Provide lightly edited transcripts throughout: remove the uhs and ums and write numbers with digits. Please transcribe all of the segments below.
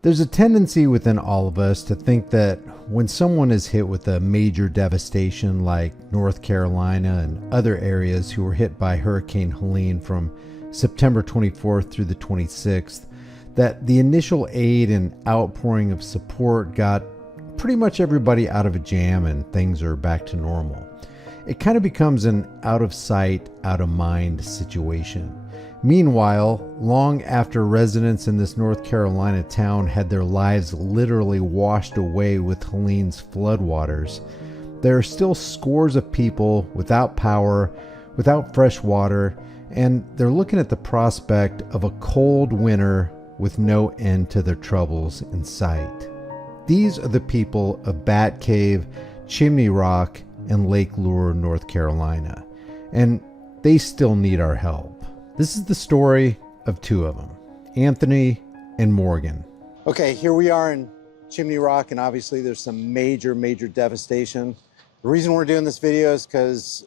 There's a tendency within all of us to think that when someone is hit with a major devastation like North Carolina and other areas who were hit by Hurricane Helene from September 24th through the 26th, that the initial aid and outpouring of support got pretty much everybody out of a jam and things are back to normal. It kind of becomes an out of sight, out of mind situation. Meanwhile, long after residents in this North Carolina town had their lives literally washed away with Helene's floodwaters, there are still scores of people without power, without fresh water, and they're looking at the prospect of a cold winter with no end to their troubles in sight. These are the people of Batcave, Chimney Rock, and Lake Lure, North Carolina, and they still need our help. This is the story of two of them, Anthony and Morgan. Okay, here we are in Chimney Rock, and obviously there's some major devastation. The reason we're doing this video is because,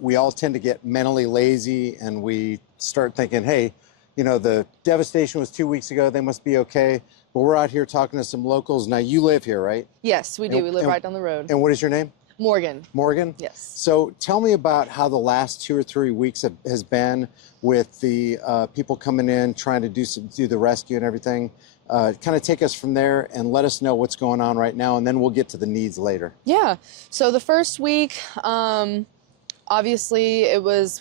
we all tend to get mentally lazy and we start thinking, hey, the devastation was 2 weeks ago, they must be okay. But we're out here talking to some locals. Now, you live here, right? Yes, we do. We live right down the road. And what is your name? Morgan. Morgan? Yes. So tell me about how the last 2 or 3 weeks has been with the people coming in, trying to do the rescue and everything. Kind of take us from there and let us know what's going on right now, and then we'll get to the needs later. Yeah. So the first week, obviously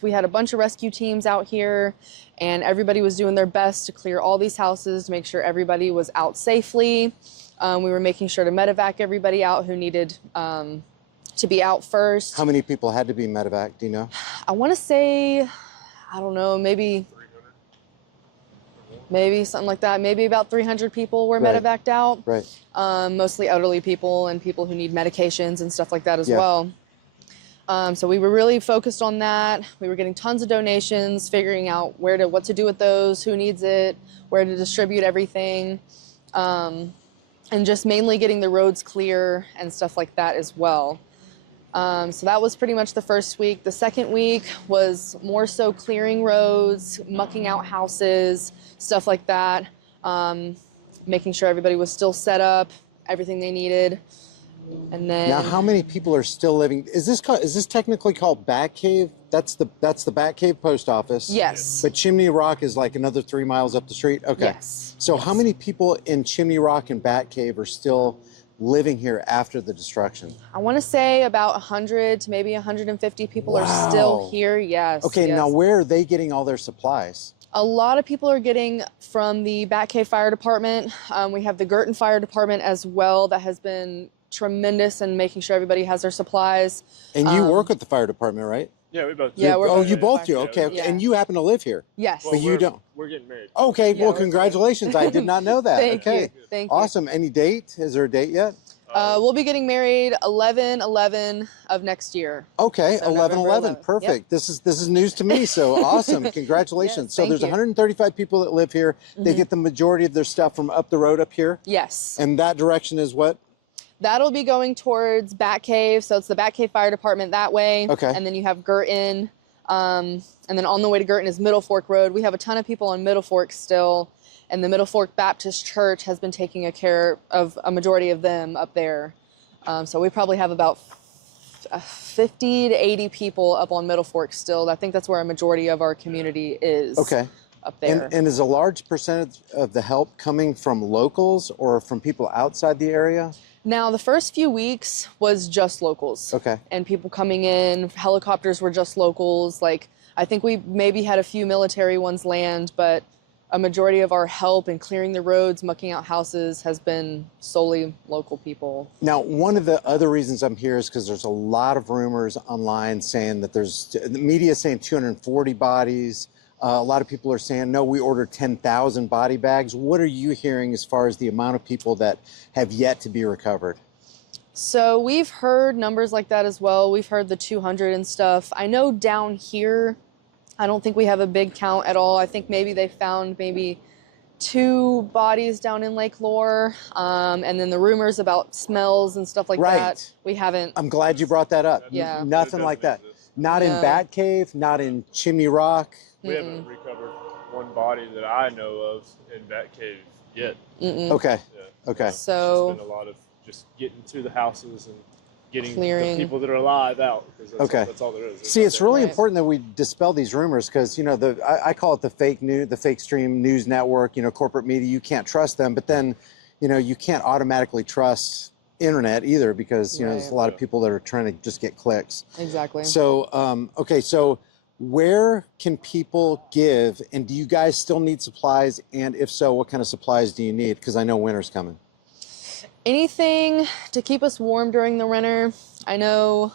we had a bunch of rescue teams out here, and everybody was doing their best to clear all these houses to make sure everybody was out safely. We were making sure to medevac everybody out who needed to be out first. How many people had to be medevac, do you know? I want to say, I don't know, maybe something like that. Maybe about 300 people were medevaced out. Right. Mostly elderly people and people who need medications and stuff like that as well. So we were really focused on that. We were getting tons of donations, figuring out what to do with those, who needs it, where to distribute everything, and just mainly getting the roads clear and stuff like that as well. So that was pretty much the first week. The second week was more so clearing roads, mucking out houses, stuff like that, making sure everybody was still set up, everything they needed. And then now, how many people are still living? Is this technically called Batcave? That's the Batcave post office. Yes. But Chimney Rock is like another 3 miles up the street. Okay. Yes. So how many people in Chimney Rock and Batcave are still living here after the destruction? I want to say about 100 to maybe 150 people are still here. Yes. Okay. Yes. Now, where are they getting all their supplies? A lot of people are getting from the Batcave Fire Department. We have the Girton Fire Department as well that has been tremendous in making sure everybody has their supplies. And you work with the fire department, right? Yeah, we both do. Yeah, oh, you both do? Okay, okay. Yeah. And you happen to live here? Yes. Well, but you don't? We're getting married. Okay, Yeah, well, congratulations. I did not know that. Thank okay. you. Thank you. Awesome. Any date? Is there a date yet? We'll be getting married 11/11 of next year. Okay, So 11/11. November 11th. Perfect. Yep. This is news to me. So awesome. Congratulations. Yes, so thank there's you. 135 people that live here. They get the majority of their stuff from up the road up here. Yes. And that direction is what? That'll be going towards Batcave. So it's the Batcave Fire Department that way. Okay. And then you have Girton. And then on the way to Girton is Middle Fork Road. We have a ton of people on Middle Fork still. And the Middle Fork Baptist Church has been taking care of a majority of them up there. So we probably have about 50 to 80 people up on Middle Fork still. I think that's where a majority of our community is. Okay. Up there. And is a large percentage of the help coming from locals or from people outside the area? Now, the first few weeks was just locals. Okay. And people coming in, helicopters were just locals. Like, I think we maybe had a few military ones land, but a majority of our help in clearing the roads, mucking out houses has been solely local people. Now, one of the other reasons I'm here is because there's a lot of rumors online saying that the media is saying 240 bodies. A lot of people are saying, no, we ordered 10,000 body bags. What are you hearing as far as the amount of people that have yet to be recovered? So we've heard numbers like that as well. We've heard the 200 and stuff. I know down here, I don't think we have a big count at all. I think maybe they found maybe 2 bodies down in Lake Lure. And then the rumors about smells and stuff like that, we haven't. I'm glad you brought that up. Yeah. Nothing like that. Not in Batcave, not in Chimney Rock. We haven't recovered one body that I know of in Batcave yet. Okay. Yeah. Okay. So it's been a lot of just getting to the houses and getting clearing. the people that are alive out, because that's all there is. See, it's really important that we dispel these rumors, because, you know, I call it the fake news, the fake stream news network, you know, corporate media. You can't trust them, but then, you know, you can't automatically trust internet either, because, you know, there's a lot of people that are trying to just get clicks. Exactly. So, okay, so where can people give, and do you guys still need supplies? And if so, what kind of supplies do you need? Because I know winter's coming. Anything to keep us warm during the winter. I know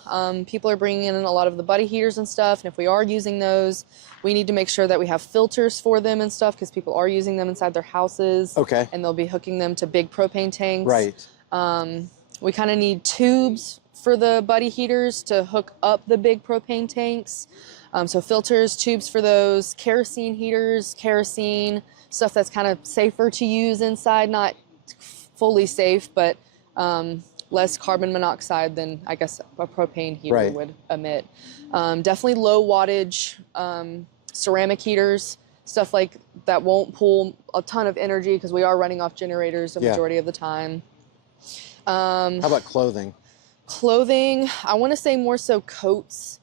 people are bringing in a lot of the buddy heaters and stuff, and if we are using those, we need to make sure that we have filters for them and stuff, because people are using them inside their houses. Okay. And they'll be hooking them to big propane tanks. Right. We kind of need tubes for the buddy heaters to hook up the big propane tanks. So filters, tubes for those, kerosene heaters, kerosene, stuff that's kind of safer to use inside, not fully safe, but less carbon monoxide than, I guess, a propane heater would emit. Definitely low wattage ceramic heaters, stuff like that won't pull a ton of energy, because we are running off generators the majority of the time. How about clothing? Clothing, I want to say more so coats,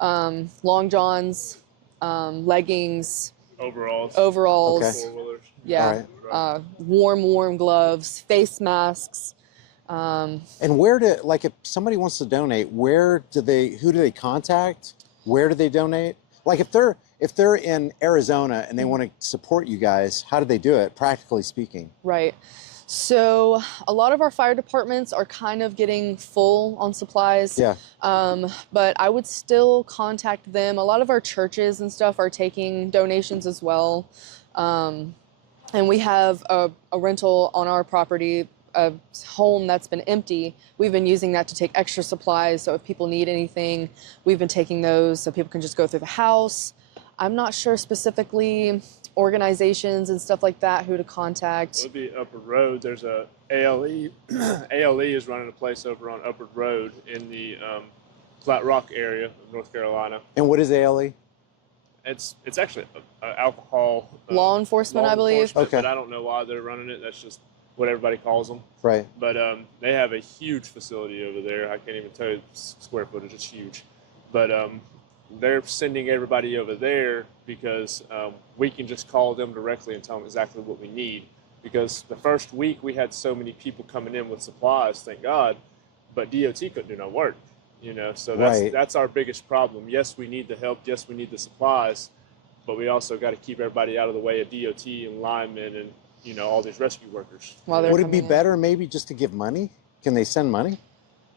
long johns, leggings, overalls. Okay. Yeah. All Warm gloves, face masks. And where do, like, if somebody wants to donate, who do they contact? Where do they donate? Like, if they're in Arizona and they want to support you guys, how do they do it, practically speaking? Right. So a lot of our fire departments are kind of getting full on supplies. Yeah. But I would still contact them. A lot of our churches and stuff are taking donations as well. And we have a rental on our property, a home that's been empty. We've been using that to take extra supplies. So if people need anything, we've been taking those so people can just go through the house. I'm not sure specifically organizations and stuff like that who to contact. It would be Upward Road. There's a ALE. ALE is running a place over on Upward Road in the Flat Rock area of North Carolina. And what is ALE? It's actually alcohol law enforcement, I believe. Okay. But I don't know why they're running it. That's just what everybody calls them. Right. But they have a huge facility over there. I can't even tell you the square footage. It's huge. But they're sending everybody over there because we can just call them directly and tell them exactly what we need. Because the first week we had so many people coming in with supplies, thank God, but DOT couldn't do no work. You know, so that's our biggest problem. Yes, we need the help. Yes, we need the supplies, but we also got to keep everybody out of the way of DOT and linemen and, you know, all these rescue workers. Would it be better maybe just to give money? Can they send money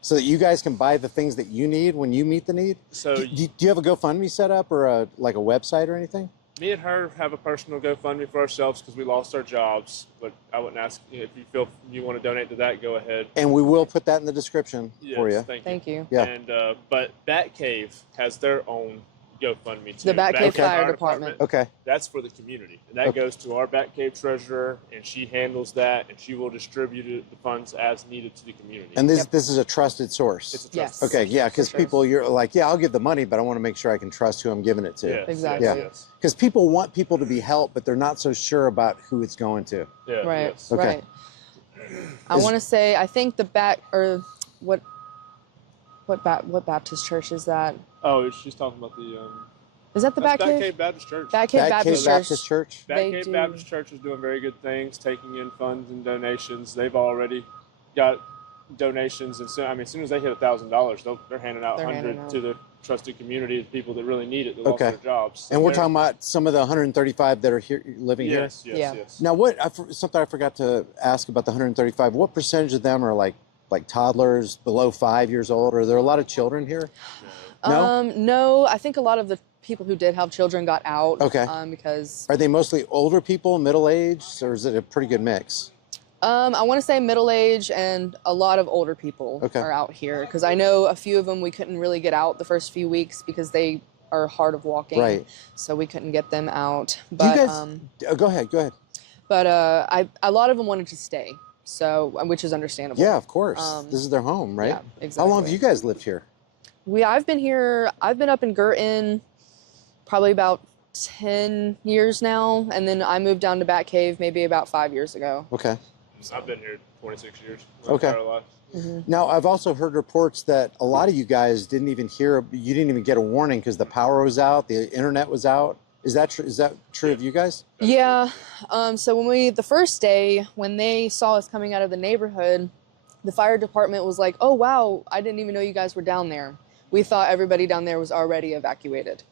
so that you guys can buy the things that you need when you meet the need? So do you have a GoFundMe set up, or like a website or anything? Me and her have a personal GoFundMe for ourselves because we lost our jobs, but I wouldn't ask, you know, if you feel you want to donate to that, go ahead. And we will put that in the description for you. Thank you. Yeah. And but Batcave has their own GoFundMe too. The Batcave Fire Department. Okay. That's for the community, and that goes to our Batcave treasurer, and she handles that, and she will distribute the funds as needed to the community. And this is a trusted source. It's a trusted Yes. Okay, yeah, because people, you're like, yeah, I'll give the money, but I want to make sure I can trust who I'm giving it to. Yes, Exactly. Yeah. Yes. Because people want people to be helped, but they're not so sure about who it's going to. Yeah. Right. Yes. Okay. Right. I want to say, I think what Baptist church is that? Oh, she's talking about the. Is that the That's Batcave? Batcave Baptist Church. Batcave Baptist Church. They Batcave do. Baptist Church is doing very good things, taking in funds and donations. They've already got donations, and so I mean, as soon as they hit $1,000, they're handing out $100 to the trusted community of people that really need it, that lost their jobs. And we're talking about some of the 135 that are here living here. Yes. Now, something I forgot to ask about the 135. What percentage of them are like toddlers below 5 years old? Are there a lot of children here? No. No, I think a lot of the people who did have children got out. Okay. Because are they mostly older people, middle-aged, or is it a pretty good mix? I want to say middle-aged, and a lot of older people are out here. Because I know a few of them we couldn't really get out the first few weeks because they are hard of walking. Right. So we couldn't get them out. But you guys, go ahead. But a lot of them wanted to stay, so which is understandable. Yeah, of course. This is their home, right? Yeah, exactly. How long have you guys lived here? I've been up in Girton probably about 10 years now, and then I moved down to Batcave maybe about 5 years ago. Okay. I've been here 26 years. Okay. Entire life. Now, I've also heard reports that a lot of you guys didn't even get a warning because the power was out, the internet was out. Is that true? Is that true of you guys? Yeah. So the first day, when they saw us coming out of the neighborhood, the fire department was like, "Oh, wow, I didn't even know you guys were down there. We thought everybody down there was already evacuated."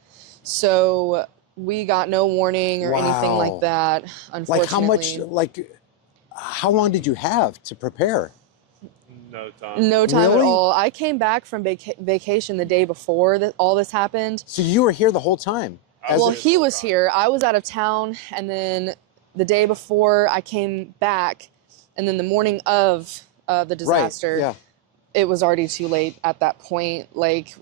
So we got no warning or anything like that, unfortunately. How long did you have to prepare? No time. No time Really? at all. I came back from vacation the day before all this happened. So you were here the whole time? Well, he was here. I was out of town, and then the day before I came back, and then the morning of the disaster, Right, it was already too late at that point. Like,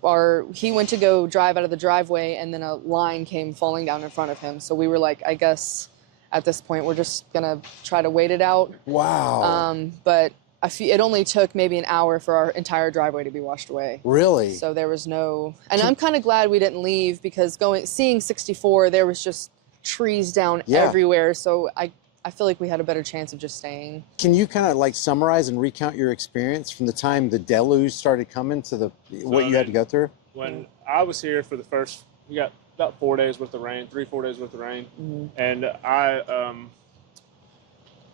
he went to go drive out of the driveway, and then a line came falling down in front of him. So we were like, I guess at this point we're just gonna try to wait it out. Wow. But it only took maybe an hour for our entire driveway to be washed away. Really? So there was and I'm kind of glad we didn't leave, because seeing 64, there was just trees down everywhere. So I feel like we had a better chance of just staying. Can you kind of like summarize and recount your experience from the time the deluge started coming to what you had to go through? When I was here for we got about 4 days worth of rain, 3-4 days worth of rain. And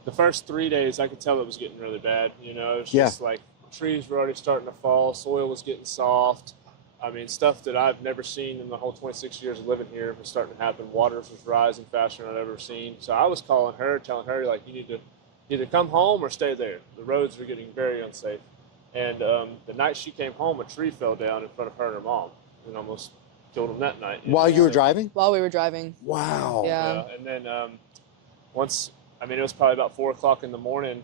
the first 3 days, I could tell it was getting really bad. You know, it was just like trees were already starting to fall, soil was getting soft. I mean, stuff that I've never seen in the whole 26 years of living here was starting to happen. Water was rising faster than I've ever seen. So I was calling her, telling her, like, you need to either come home or stay there. The roads were getting very unsafe. And the night she came home, a tree fell down in front of her and her mom and almost killed them that night. While you were driving? While we were driving. Wow. Yeah. And then it was probably about 4 o'clock in the morning.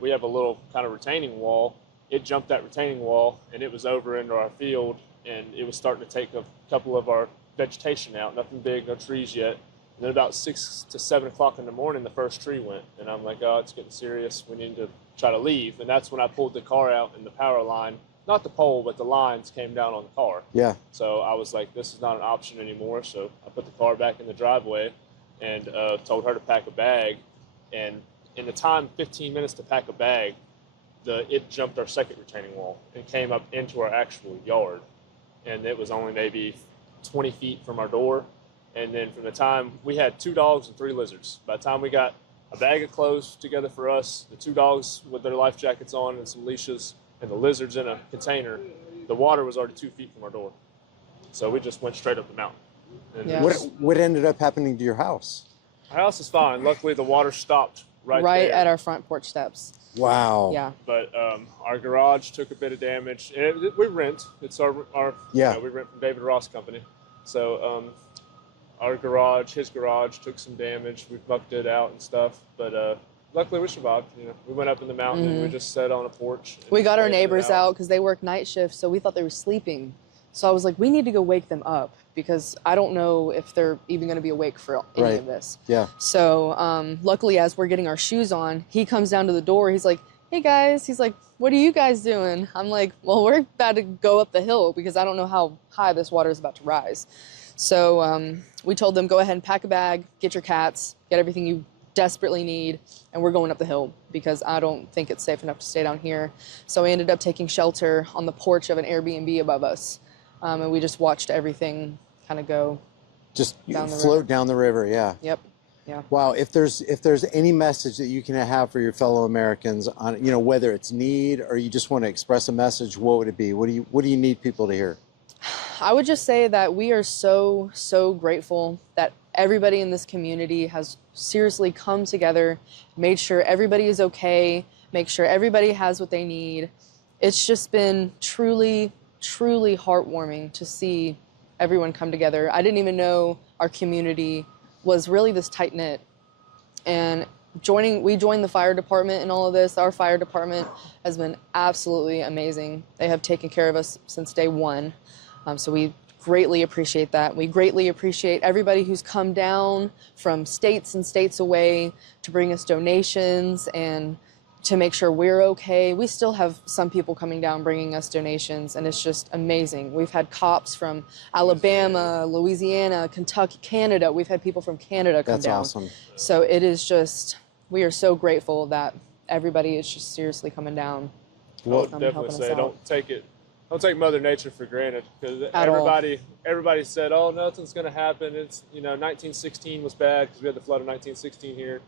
We have a little kind of retaining wall. It jumped that retaining wall, and it was over into our field, and it was starting to take a couple of our vegetation out. Nothing big, no trees yet. And then about 6 to 7 o'clock in the morning, the first tree went, and I'm like, oh, it's getting serious. We need to try to leave. And that's when I pulled the car out, and the power line, not the pole, but the lines came down on the car. Yeah. So I was like, this is not an option anymore. So I put the car back in the driveway and told her to pack a bag. And in the time, 15 minutes to pack a bag, it jumped our second retaining wall and came up into our actual yard. And it was only maybe 20 feet from our door. And then from the time, we had 2 dogs and 3 lizards. By the time we got a bag of clothes together for us, the 2 dogs with their life jackets on and some leashes, and the lizards in a container, the water was already 2 feet from our door. So we just went straight up the mountain. And What ended up happening to your house? our house is fine. Luckily, the water stopped right there. At our front porch steps. Wow. Yeah. But our garage took a bit of damage. We rent. It's our we rent from David Ross Company. So his garage took some damage. We bucked it out and stuff. But luckily we survived. You know, we went up in the mountain and we just sat on a porch. We got our neighbors out because they work night shifts, so we thought they were sleeping. So I was like, we need to go wake them up because I don't know if they're even going to be awake for any of this. Yeah. So luckily, as we're getting our shoes on, he comes down to the door. He's like, hey guys. He's like, what are you guys doing? I'm like, well, we're about to go up the hill because I don't know how high this water is about to rise. So we told them, go ahead and pack a bag, get your cats, get everything you desperately need, and we're going up the hill because I don't think it's safe enough to stay down here. So we ended up taking shelter on the porch of an Airbnb above us. And we just watched everything kind of go. Just float down the river, yeah. Yep. Yeah. Wow. If there's any message that you can have for your fellow Americans on, whether it's need or you just want to express a message, what would it be? What do you need people to hear? I would just say that we are so, so grateful that everybody in this community has seriously come together, made sure everybody is okay, make sure everybody has what they need. It's just been truly, truly heartwarming to see everyone come together. I didn't even know our community was really this tight-knit. And we joined the fire department in all of this. Our fire department has been absolutely amazing. They have taken care of us since day one. So we greatly appreciate that. We greatly appreciate everybody who's come down from states and states away to bring us donations and to make sure we're okay. We still have some people coming down bringing us donations, and it's just amazing. We've had cops from Alabama, Louisiana, Kentucky, Canada. We've had people from Canada come down. That's awesome. So it is just, we are so grateful that everybody is just seriously coming down. I would definitely say don't take Mother Nature for granted, because everybody said, oh, nothing's going to happen. It's, you know, 1916 was bad because we had the flood of 1916 here.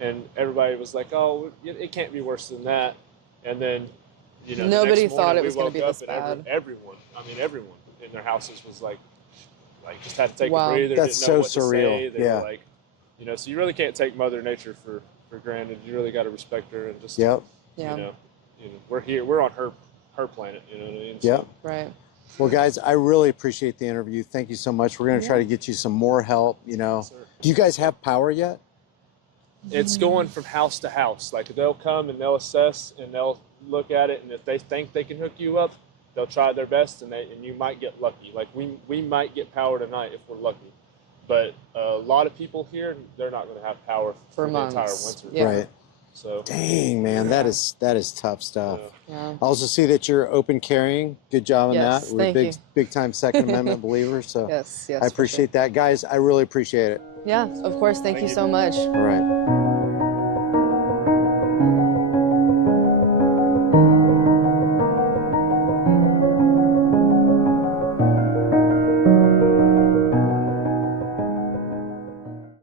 And everybody was like, oh, it can't be worse than that. And then, you know, nobody the next thought morning it was going to be this and bad. everyone in their houses was like just had to take Wow. a breather. That's didn't know so what surreal. To say. They Yeah. were like, you know, so you really can't take Mother Nature for granted. You really got to respect her and just, Yep. you know, we're on her planet, you know what I mean? Yep. Right. Well, guys, I really appreciate the interview. Thank you so much. We're going to try to get you some more help, you know. Sir. Do you guys have power yet? It's going from house to house. Like, they'll come and they'll assess and they'll look at it, and if they think they can hook you up, they'll try their best, and you might get lucky. Like, we might get power tonight if we're lucky. But a lot of people here, they're not going to have power for the entire months. winter. Yeah. Right. So, Dang, man, that is tough stuff. yeah. Yeah. I also see that you're open carrying. Good job on Yes, that. We're thank you. big time Second Amendment believers, so Yes. I appreciate that. Guys, I really appreciate it. Yeah, of course. Thank you so much. All right.